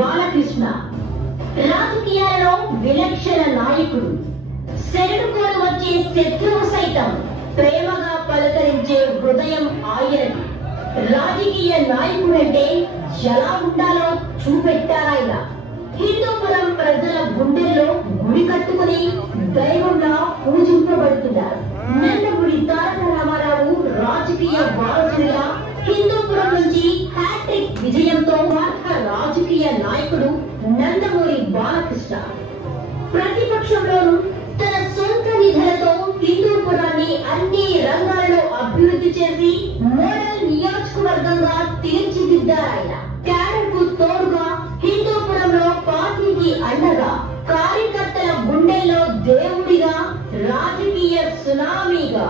బాలకృష్ణ రాజకీయాలలో విలక్షణ నాయకుడు. శరణుకోలు వచ్చే శత్రువు సైతం ప్రేమగా పలకరించే హృదయం ఆయనది. రాజకీయ నాయకుడంటే ఎలా ఉండాలో చూపెట్టారాయన. హిందూపురం ప్రజల గుండెల్లో గుడి కట్టుకుని దైవంగా పూజింపబడుతున్నారు. నందమూరి తారక రామారావు రాజకీయ వారసుడిగా హిందూపురం నుంచి హ్యాట్రిక్ విజయంతో రాజకీయ నాయకుడు నందమూరి బాలకృష్ణ. ప్రతిపక్షంలోనూ తన సొంత నిధులతో హిందూపురాన్ని అన్ని రంగాలలో అభివృద్ధి చేసి మోడల్ నియోజకవర్గంగా తీర్చిదిద్దారాయన. క్యాడర్ కు తోడుగా హిందూపురంలో పార్టీకి అండగా, కార్యకర్తల గుండెల్లో దేవుడిగా, రాజకీయ సునామీగా,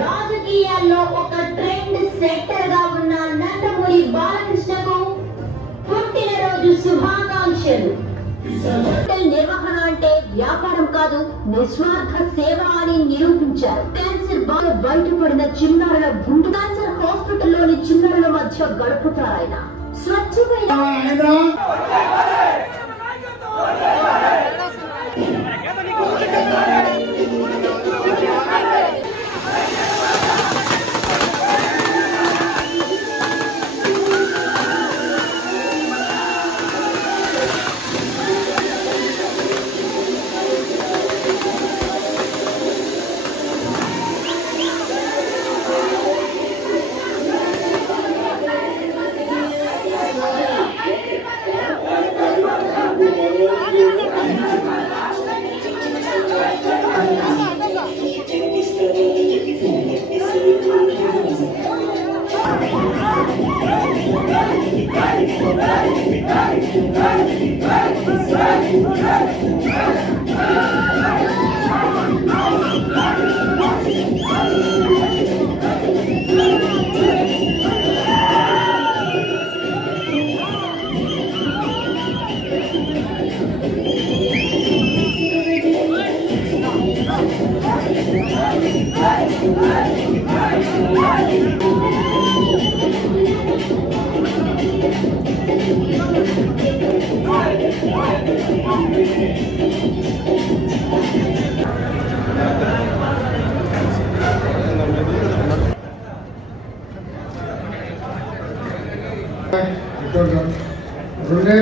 రాజకీయాల్లో ఒక ట్రెండ్ సెట్టర్ గా ఉన్న నందమూరి బాలకృష్ణకు పుట్టినరోజు శుభాకాంక్షలు. హోటల్ నిర్వహణ అంటే వ్యాపారం కాదు, నిస్వార్థ సేవ అని నిరూపించారు. క్యాన్సర్ బాగా బయటపడిన చిన్నారుల గుండు క్యాన్సర్ హాస్పిటల్లోని చిన్నారుల మధ్య గడుపుతారాయన. స్వచ్ఛమైన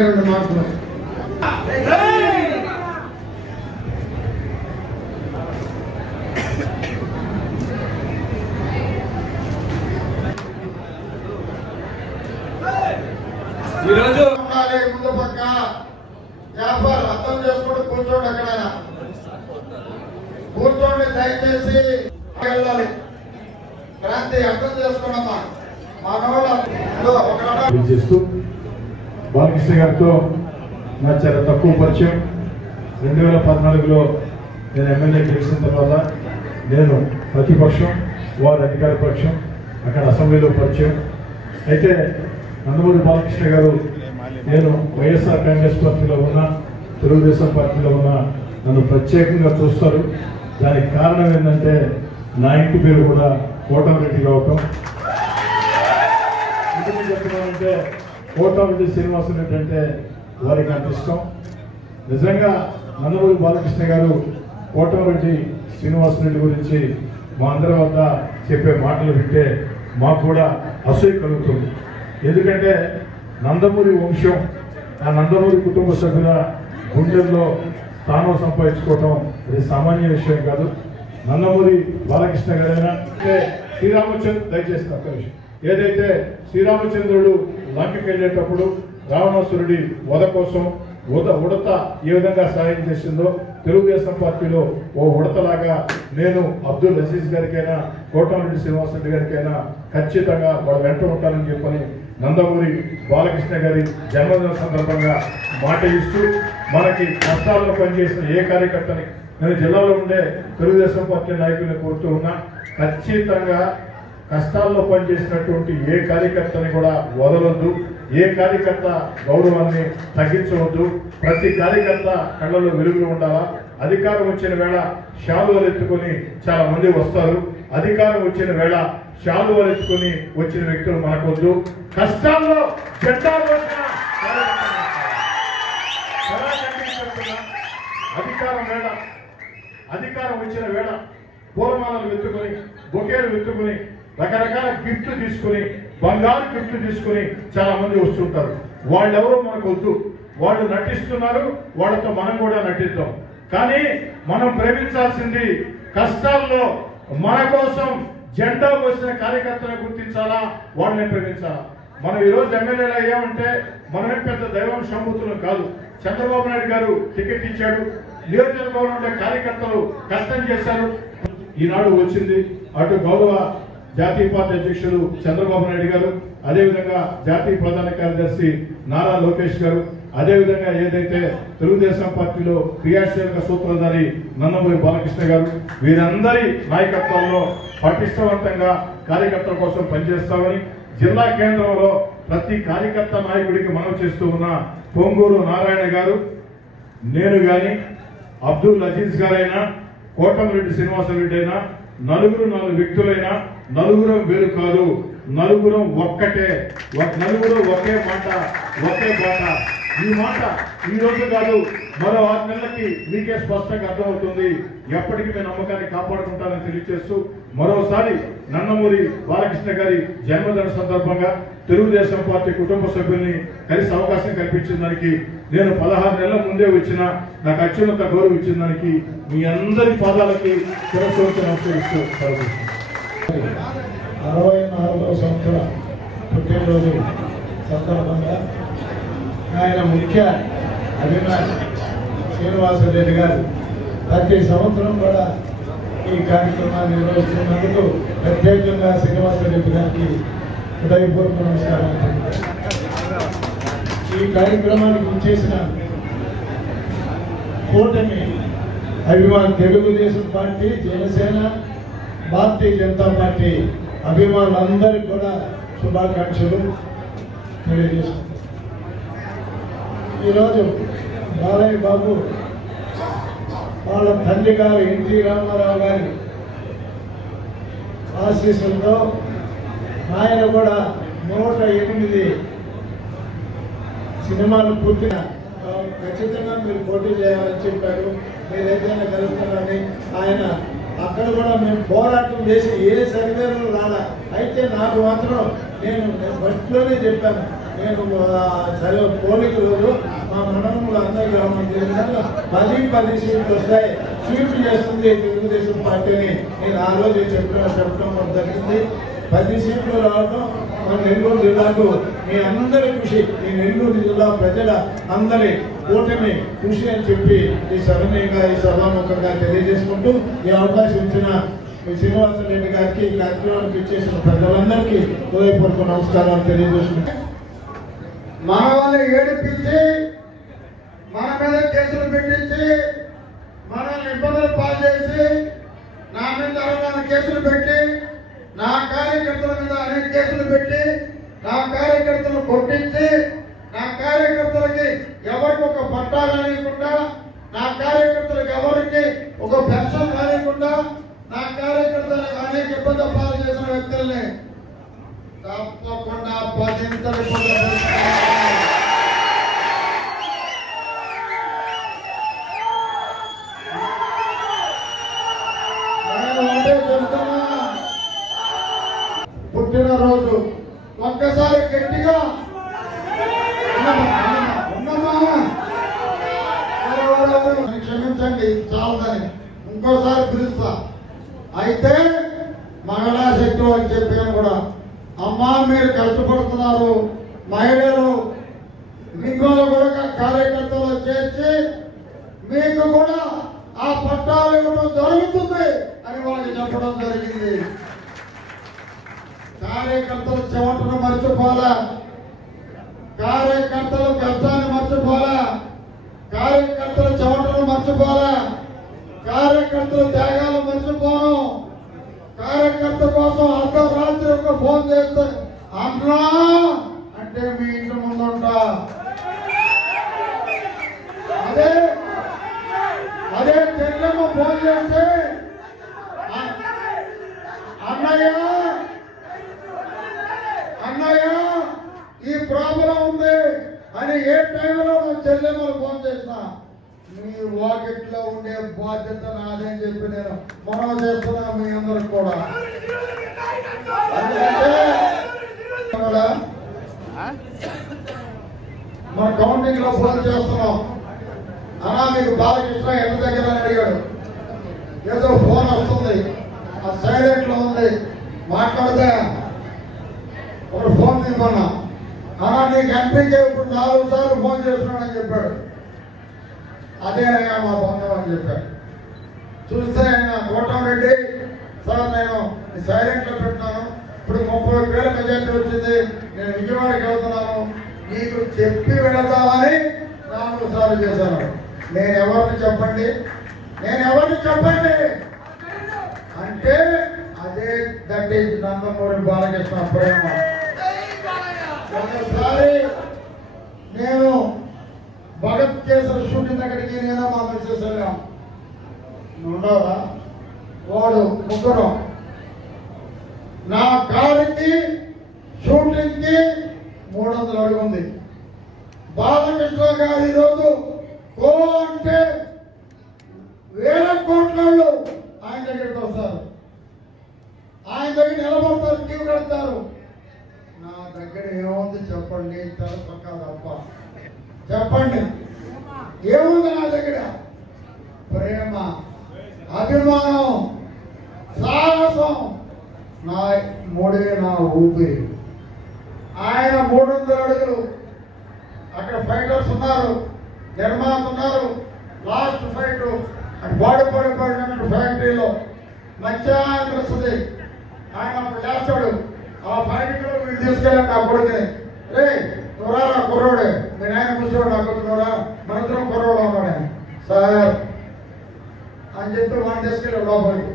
రెండు మార్కులు ఈరోజు ముందు పక్క వ్యాపారం అర్థం చేసుకుంటూ కూర్చోండి. ఎక్కడైనా కూర్చోండి, దయచేసి వెళ్ళాలి. క్రాంతి అర్థం చేసుకోండమ్మా. చేస్తూ బాలకృష్ణ గారితో నా చాలా తక్కువ పరిచయం. 2014లో నేను ఎమ్మెల్యే గెలిచిన తర్వాత నేను ప్రతిపక్షం, వారు అధికార పక్షం, అక్కడ అసెంబ్లీలో పరిచయం. అయితే నందమూరి బాలకృష్ణ గారు నేను వైఎస్ఆర్ కాంగ్రెస్ పార్టీలో ఉన్నా, తెలుగుదేశం పార్టీలో ఉన్నా నన్ను ప్రత్యేకంగా చూస్తారు. దానికి కారణం ఏంటంటే నా ఇంటి పేరు కూడా కోటమిరెడ్డి కావటం. ఎందుకు చెప్తున్నానంటే కోటమిరెడ్డి శ్రీనివాసరెడ్డి అంటే వారికి అంత ఇష్టం. నిజంగా నందమూరి బాలకృష్ణ గారు కోటమిరెడ్డి శ్రీనివాసరెడ్డి గురించి మా అందరి వద్ద చెప్పే మాటలు వింటే మాకు కూడా అసూయ కలుగుతుంది. ఎందుకంటే నందమూరి వంశం, ఆ నందమూరి కుటుంబ సభ్యుల గుండెల్లో స్థానం సంపాదించుకోవటం అది సామాన్య విషయం కాదు. నందమూరి బాలకృష్ణ గారైనా శ్రీరామచంద్ర, దయచేసి ఒక్క విషయం, ఏదైతే శ్రీరామచంద్రుడు లంకకి వెళ్ళేటప్పుడు రావణాసురుడి వధ కోసం ఉడత ఏ విధంగా సహాయం చేసిందో తెలుగుదేశం పార్టీలో ఓ ఉడతలాగా నేను అబ్దుల్ అజీజ్ గారికైనా కోటమిరెడ్డి శ్రీనివాసరెడ్డి గారికైనా ఖచ్చితంగా వాళ్ళ వెంట ఉంటానని చెప్పని నందమూరి బాలకృష్ణ గారి జన్మదిన సందర్భంగా మాట ఇస్తూ మనకి కష్టాల్లో పనిచేసిన ఏ కార్యకర్తని నేను జిల్లాలో ఉండే తెలుగుదేశం పార్టీ నాయకుల్ని కోరుతూ ఉన్నా, ఖచ్చితంగా కష్టాల్లో పనిచేసినటువంటి ఏ కార్యకర్తని కూడా వదలొద్దు, ఏ కార్యకర్త గౌరవాన్ని తగ్గించవద్దు. ప్రతి కార్యకర్త కళ్ళలో వెలుగులు ఉండాలా. అధికారం వచ్చిన వేళ శాలువలు ఎత్తుకొని చాలా మంది వస్తారు. అధికారం వచ్చిన వేళ శాలువలు ఎత్తుకొని వచ్చిన వ్యక్తులు మనకొద్దు. కష్టాల్లో జెండా చెప్తున్నా, అధికారం వచ్చిన వేళ పూలమాలలు వెతుకుని, బొకేలు వెతుకుని, రకరకాల గిఫ్ట్లు తీసుకుని, బంగారు గిఫ్ట్లు తీసుకుని చాలా మంది వస్తుంటారు. వాళ్ళెవరో మనకు వద్దు. వాళ్ళు నటిస్తున్నారు, వాళ్ళతో మనం కూడా నటిద్దాం. కానీ మనం ప్రేమించాల్సింది కష్టాల్లో మన కోసం జెండా పోసిన కార్యకర్తలను గుర్తించాలా, వాళ్ళని ప్రేమించాలా. మనం ఈరోజు ఎమ్మెల్యేలు అయ్యామంటే మనమే పెద్ద దైవం సంబూతులు కాదు. చంద్రబాబు నాయుడు గారు టికెట్ ఇచ్చాడు, నియోజకవర్గంలో ఉండే కార్యకర్తలు కష్టం చేశారు. ఈనాడు వచ్చింది. అటు గౌరవ జాతీయ పార్టీ అధ్యక్షులు చంద్రబాబు నాయుడు గారు, అదేవిధంగా జాతీయ ప్రధాన కార్యదర్శి నారా లోకేష్ గారు, అదేవిధంగా ఏదైతే తెలుగుదేశం పార్టీలో క్రియాశీలక సూత్రధారి నందమూరి బాలకృష్ణ గారు, వీరందరి నాయకత్వంలో పటిష్టవంతంగా కార్యకర్తల కోసం పనిచేస్తామని జిల్లా కేంద్రంలో ప్రతి కార్యకర్త నాయకుడికి మనవి చేస్తూ ఉన్న పొంగూరు నారాయణ గారు, నేను గాని అబ్దుల్ అజీజ్ గారైనా, కోటమిరెడ్డి శ్రీనివాసరెడ్డి అయినా, నలుగురు 4 వ్యక్తులైనా నలుగురం వేరు కాదు, నలుగురం ఒక్కటే, నలుగురు ఒకే మాట, ఒకే బాట. ఈ మాట ఈ రోజు కాదు, మరో 6 నెలలకి మీకే స్పష్టంగా అర్థమవుతుంది. ఎప్పటికీ మీ నమ్మకాన్ని కాపాడుకుంటానని తెలియజేస్తూ మరోసారి నందమూరి బాలకృష్ణ గారి జన్మదిన సందర్భంగా తెలుగుదేశం పార్టీ కుటుంబ సభ్యుల్ని కలిసి అవకాశం కల్పించిన దానికి, నేను 16 నెలల ముందే వచ్చిన నాకు అత్యున్నత గౌరవం ఇచ్చిన దానికి మీ అందరి పాదాలకి శిరస్సు నమస్కరిస్తూ 64వ సంవత్సర పుట్టినరోజు సందర్భంగా ఆయన ముఖ్య అభిమాని శ్రీనివాసరెడ్డి గారు ప్రతి సంవత్సరం కూడా ఈ కార్యక్రమాన్ని నిర్వహిస్తున్నందుకు ప్రత్యేకంగా శ్రీనివాసరెడ్డి గారికి హృదయపూర్వక నమస్కారం. ఈ కార్యక్రమానికి ఇచ్చేసిన కూటమి అభిమాని తెలుగుదేశం పార్టీ, జనసేన, భారతీయ జనతా పార్టీ అభిమానులందరికీ కూడా శుభాకాంక్షలు తెలియజేస్తున్నాం. ఈరోజు బాలయ్య బాబు వాళ్ళ తండ్రి గారు ఎన్టీ రామారావు గారి ఆశీస్సులతో ఆయన కూడా 108 సినిమాలు పూర్తిగా ఖచ్చితంగా మీరు పోటీ చేయాలని చెప్పారు. మీరు ఏదైనా కలుగుతున్నారని ఆయన అక్కడ కూడా మేము పోరాటం చేసి ఏ సర్వేలు రాలా. అయితే నాకు మాత్రం నేను ఫస్ట్లోనే చెప్పాను, నేను పోలిక రోజు మా మనములు అందరి గ్రామం 10 సీట్లు వస్తాయి, స్వీప్ చేస్తుంది తెలుగుదేశం పార్టీని నేను ఆ రోజు చెప్పడం జరిగింది. 10 సీట్లు రావడం మన నెల్లూరు జిల్లాకు మీ అందరి కృషి, ఈ నెల్లూరు జిల్లా ప్రజల అందరి కూటమి కృషి అని చెప్పి ఈ సవినయంగా ఈ సభాముఖంగా తెలియజేసుకుంటూ ఈ అవకాశం ఇచ్చిన శ్రీనివాసరెడ్డి గారికి, ఈ కార్యక్రమానికి ఇచ్చేసిన ప్రజలందరికీ హృదయపూర్వక నమస్కారాలు తెలియజేసుకుంటాం. మన వాళ్ళు ఏడిపించి మన మీద కేసులు పెట్టించి మనల్ని ఇబ్బందులు పాలు చేసి నా మీద 64 కేసులు పెట్టి నా కార్యకర్తల మీద అనేక కేసులు పెట్టి నా కార్యకర్తలు కొట్టించి నా కార్యకర్తలకి ఎవరికి ఒక పట్టా రానియకుండా, నా కార్యకర్తలకు ఎవరికి ఒక పెన్షన్ రానియకుండా, నా కార్యకర్తలకు అనేక ఇబ్బంది పాలు చేసిన వ్యక్తుల్ని తప్పకుండా 10 పుట్టినరోజు ఒక్కసారి గట్టిగా క్షమించండి చాలని ఇంకోసారి పిలుస్తా. అయితే మహిళా శక్తి అని చెప్పాను కూడా, అమ్మా మీరు కష్టపడుతున్నారు, మహిళలు మిమ్మల్ని కూడా కార్యకర్తలు చేర్చి మీకు కూడా ఆ పట్టాలు ఇవ్వడం జరుగుతుంది అని వాళ్ళకి చెప్పడం జరిగింది. కార్యకర్తలు చెమటను మర్చిపోలే, కార్యకర్తలు కష్టాన్ని మర్చిపోలే, కార్యకర్తల చెమటను మర్చిపోలే, కార్యకర్తల త్యాగాలు మర్చిపోను. కార్యకర్త కోసం అర్ధరాత్రి ఒక ఫోన్ చేస్తే అన్నా అంటే మీ ఇంటి ముందుంటా, అదే చెల్లెమ్మ ఫోన్ చేస్తే అన్నయ్య ఈ ప్రాబ్లం ఉంది అని ఏ టైంలో నా చెల్లెమ్మలు ఫోన్ చేసినా మీ వాకిట్లో ఉండే బాధ్యత నాదే అని చెప్పి నేను మనం చేస్తున్నా మీ అందరికి కూడా. మన కౌంటింగ్ లో ఫోన్ చేస్తున్నాం. అన్నా మీకు బాలకృష్ణ ఎంత దగ్గర అని అడిగాడు. ఏదో ఫోన్ వస్తుంది, ఆ సైలెంట్ లో ఉంది, మాట్లాడితే ఒక ఫోన్ తీమన్నా. అన్నా నీకు ఎంపీకి ఇప్పుడు 4 సార్లు ఫోన్ చేస్తున్నాడని చెప్పాడు. అదేనయ్యా మా బంధం అని చెప్పాడు. చూస్తే ఆయన కోటమిరెడ్డి సార్ నేను సైలెంట్ లో పెట్టినాను, ఇప్పుడు 30,000 మెజార్టీ వచ్చింది, నేను విజయవాడకి వెళ్తున్నాను, నీకు చెప్పి వెళదామని 4 సార్లు చేశాను. నేను ఎవరిని చెప్పండి అంటే అదే దట్ ఈజ్ నందమూరి బాలకృష్ణ ప్రేమ. ఒకసారి నేను భగత్ కేసర షూటింగ్ దగ్గరికి నేను మా మిస్సెస్ వెళ్ళాం. ఉండవా వాడు ముగ్గురు నా కారుకి షూటింగ్ కి 300 అడుగు ఉంది. బాలకృష్ణ గారు ఈరోజు అంటే 1000 కోట్ల ఆయన దగ్గరికి వస్తారు, ఆయన దగ్గర నిలబడతారు, క్యూ కడతారు. నా దగ్గర ఏముంది చెప్పండి, తెలపక్క తప్ప చెప్పండి ఏముంది నా దగ్గర? ప్రేమ, అభిమానం, సాహసం, నా ఊపిరి. ఆయన 300 అడుగులు. అక్కడ ఫైటర్స్ ఉన్నారు, నిర్మాత ఉన్నారు. లాస్ట్ ఫైట్ బాడీ పడినట్టు ఫ్యాక్టరీలో మధ్య వస్తుంది. ఆయన లేస్తాడు. ఆ ఫైట్ లో వీళ్ళు తీసుకెళ్ళాడు నా కొడుకుని. రే నువ్వురా నా కుర్రోడే, మీ నాయన కూర్చోడు నా కొడుకురా, మనందరం కుర్రోడు అన్నాడు ఆయన. సార్ అని చెప్పి వాడిని తీసుకెళ్ళాడు లోపలికి.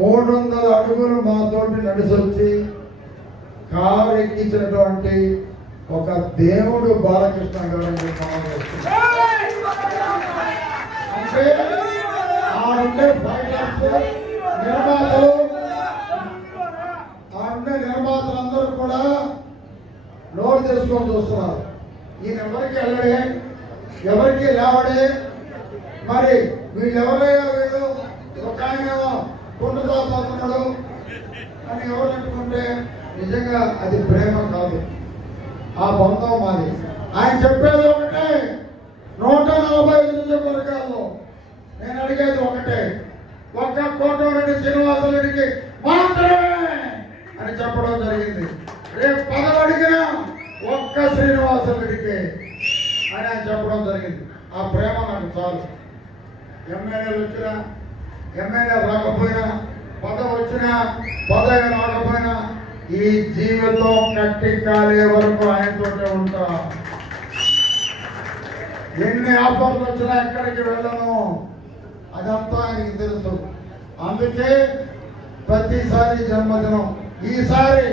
300 అడుగులు మాతోటి నడిచొచ్చి కారు ఎక్కించినటువంటి ఒక దేవుడు బాలకృష్ణ గారు అంటే ఆడుండే ఫైటర్స్, నిర్మాతలందరూ కూడా నోరు తెలుసుకొని చూస్తున్నారు. ఈయన ఎవరికి వెళ్ళడే, ఎవరికి లేవడే, మరి వీళ్ళు ఎవరయ్యా వీళ్ళు, ఒక ఆయనేమో కుంటుతాతున్నాడు అని ఎవరు అంటుకుంటే నిజంగా అది ప్రేమ కాదు, ఆ బంధం మాది. ఆయన చెప్పేది ఒకటే, 145 నియోజకవర్గాల్లో నేను అడిగేది ఒకటే, ఒక్క కోటమిరెడ్డి శ్రీనివాసరెడ్డికి మాత్రమే అని చెప్పడం జరిగింది. రేపు 10 అడిగినా ఒక్క శ్రీనివాసరెడ్డికి అని ఆయన చెప్పడం జరిగింది. ఆ ప్రేమ నాకు చాలు. ఎమ్మెల్యేలు వచ్చినా, ఎమ్మెల్యే రాకపోయినా, పదవి వచ్చినా, పదవి రాకపోయినా ఈ జీవితం కట్టి కాలే వరకు ఆయనతోనే ఉంటా. ఎన్ని ఆఫర్లు వచ్చినా ఎక్కడికి వెళ్ళను, అదంతా ఆయనకి తెలుసు. అందుకే ప్రతిసారి జన్మదినం. ఈసారి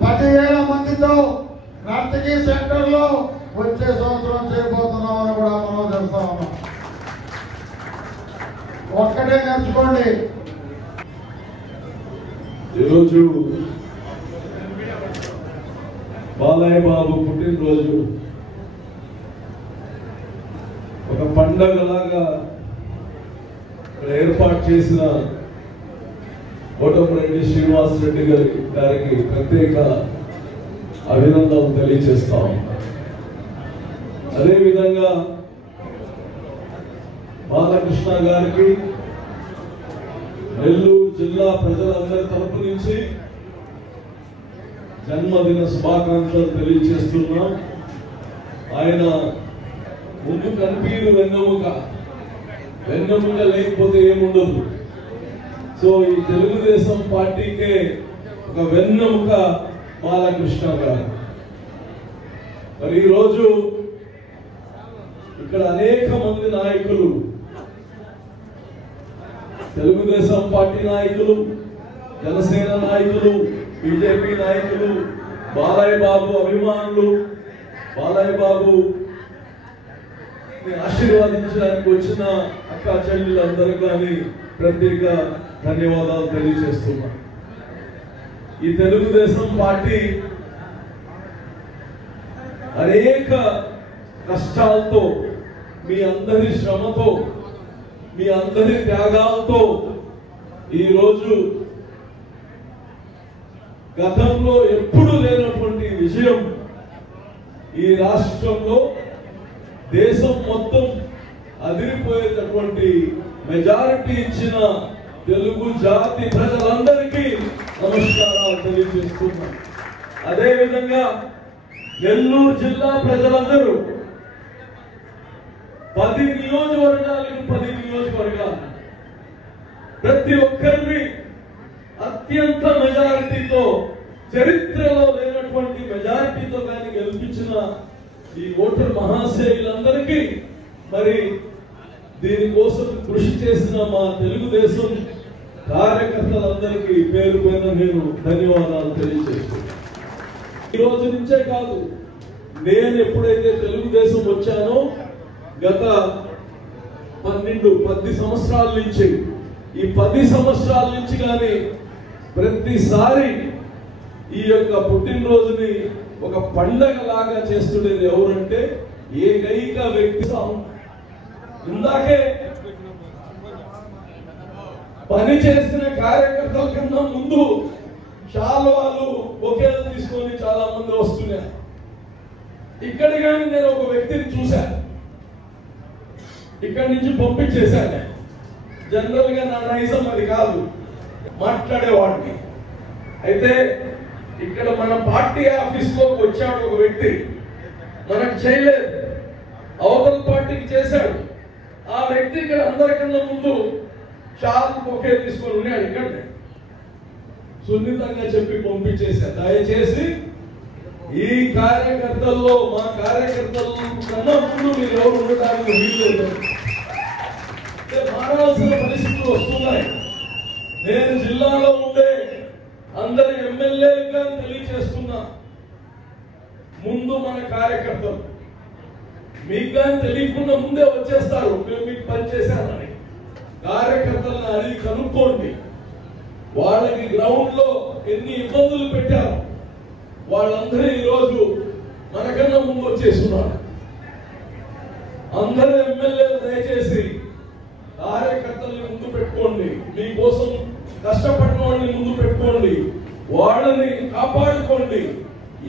10,000 మందితో నర్తకి సెంటర్ లో వచ్చే సంవత్సరం చేయబోతున్నామని కూడా మనం తెలుస్తా ఉన్నాం. ఒక్కటే నేర్చుకోండి. ఈరోజు బాలయ్య బాబు పుట్టినరోజు ఒక పండగలాగా ఏర్పాటు చేసిన కోటమిరెడ్డి శ్రీనివాసరెడ్డి గారికి ప్రత్యేక అభినందనలు తెలియజేస్తాం. అదేవిధంగా బాలకృష్ణ గారికి నెల్లూరు జిల్లా ప్రజలందరి తరపు నుంచి జన్మదిన శుభాకాంక్షలు తెలియజేస్తున్నాం. ఆయన ముందు కనిపీరు వెన్నెముక లేకపోతే ఏముండదు. సో ఈ తెలుగుదేశం పార్టీకే ఒక వెన్నెముక బాలకృష్ణ గారు. మరి ఈరోజు ఇక్కడ అనేక మంది నాయకులు, తెలుగుదేశం పార్టీ నాయకులు, జనసేన నాయకులు, బీజేపీ నాయకులు, బాలయ్య బాబు అభిమానులు, బాలయ్య బాబు ఆశీర్వాదించడానికి వచ్చిన అక్క చెల్లెలందరూ కానీ ప్రత్యేక ధన్యవాదాలు తెలియజేస్తున్నా. ఈ తెలుగుదేశం పార్టీ అనేక కష్టాలతో మీ అందరి శ్రమతో, మీ అందరి త్యాగాలతో ఈరోజు గతంలో ఎప్పుడు లేనటువంటి విజయం ఈ రాష్ట్రంలో దేశం మొత్తం అదిరిపోయేటటువంటి మెజారిటీ ఇచ్చిన తెలుగు జాతి ప్రజలందరికీ నమస్కారాలు తెలియజేస్తున్నాను. అదేవిధంగా నెల్లూరు జిల్లా ప్రజలందరూ 10 నియోజకవర్గాలు ప్రతి ఒక్కరిని అత్యంత మెజారిటీతో, చరిత్రలో లేనటువంటి మెజారిటీతో కానీ గెలిపించిన ఈ ఓటర్ మహాశయులందరికీ, మరి దీనికోసం కృషి చేసిన మా తెలుగుదేశం కార్యకర్తలందరికీ పేరు పైన నేను ధన్యవాదాలు తెలియజేస్తున్నాను. ఈ రోజు నుంచే కాదు, నేను ఎప్పుడైతే తెలుగుదేశం వచ్చానో గత 10 సంవత్సరాల నుంచి, ఈ 10 సంవత్సరాల నుంచి కానీ ప్రతిసారి ఈ యొక్క పుట్టినరోజుని ఒక పండగ లాగా చేస్తుండేది ఎవరంటే ఏకైక వ్యక్తి. ఇందాకే పని చేసిన కార్యకర్తల కన్నా ముందు శాలువాలు, బొకేలు తీసుకొని చాలా మంది వస్తున్నారు. ఇక్కడ కానీ నేను ఒక వ్యక్తిని చూశాను, ఇక్కడి నుంచి పంపించేశాను. జనరల్ గా నా నైజం అది కాదు, మాట్లాడేవాడిని. అయితే ఇక్కడ మన పార్టీ ఆఫీస్ లోకి వచ్చాడు ఒక వ్యక్తి, మనకు చేయలేదు, అవతల పార్టీకి చేశాడు. ఆ వ్యక్తి ఇక్కడ అందరికన్నా ముందు షాల్ బొకే తీసుకొని ఉన్నాడు. ఇక్కడ సున్నితంగా చెప్పి పంపించేశారు, దయచేసి ఈ కార్యకర్తల్లో, మా కార్యకర్తల కన్నా ముందు మీరు ఎవరు ఉండడానికి వీల్లేదు. మారాల్సిన పరిస్థితులు వస్తున్నాయి. నేను జిల్లాలో ఉండే అందరి ఎమ్మెల్యేలుగా తెలియజేస్తున్నా, ముందు మన కార్యకర్తలు మీకు కానీ తెలియకుండా ముందే వచ్చేస్తారు, మేము మీకు పనిచేశానని. కార్యకర్తలను అడిగి కనుక్కోండి, వాళ్ళకి గ్రౌండ్ లో ఎన్ని ఇబ్బందులు పెట్టారు. వాళ్ళందరూ ఈరోజు మనకన్నా ముందు వచ్చేస్తున్నారు. అందరూ ఎమ్మెల్యేలు దయచేసి కార్యకర్తల్ని ముందు పెట్టుకోండి, మీకోసం కష్టపడిన వాళ్ళని ముందు పెట్టుకోండి, వాళ్ళని కాపాడుకోండి.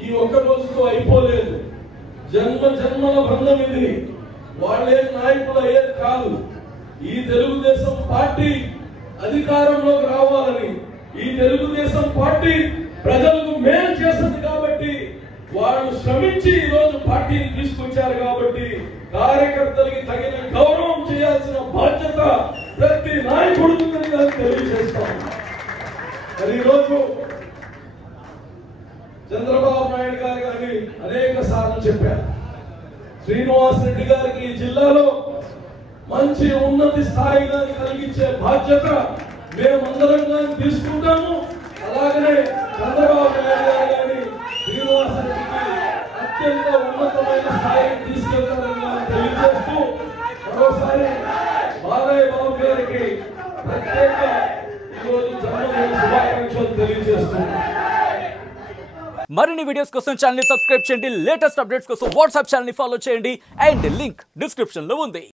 ఈ ఒక్క రోజుతో అయిపోలేదు, జన్మల బంధం ఇది. వాళ్ళే నాయకులు అయ్యేది కాదు. ఈ తెలుగుదేశం పార్టీ అధికారంలోకి రావాలని, ఈ తెలుగుదేశం పార్టీ ప్రజలకు మేలు చేస్తుంది కాబట్టి, వాళ్ళు శ్రమించి ఈ రోజు పార్టీని తీసుకొచ్చారు కాబట్టి, కార్యకర్తలకి తగిన గౌరవం చేయాల్సిన బాధ్యత ప్రతి నాయకుడికి తెలియజేస్తాం. మరి ఈరోజు చంద్రబాబు నాయుడు గారు కానీ అనేక సార్లు చెప్పారు, శ్రీనివాస్ రెడ్డి గారికి ఈ జిల్లాలో మంచి ఉన్నతి స్థాయిగా కలిగించే బాధ్యత మేమందరం కానీ తీసుకుంటాము. అలాగనే చంద్రబాబు నాయుడు గారు కానీ శ్రీనివాస్ రెడ్డికి అత్యంత ఉన్నతమైన స్థాయికి తీసుకెళ్తారని తెలియజేస్తూ, మరోసారి బాలయ్య బాబు గారికి ప్రత్యేక ఈరోజు జన్మదిన శుభాకాంక్షలు తెలియజేస్తున్నాను. మరిన్ని వీడియోస్ కోసం ఛానల్ ని సబ్స్క్రైబ్ చేయండి, లేటెస్ట్ అప్డేట్స్ కోసం వాట్సాప్ ఛానల్ ని ఫాలో చేయండి, అండ్ లింక్ డిస్క్రిప్షన్ లో ఉంది.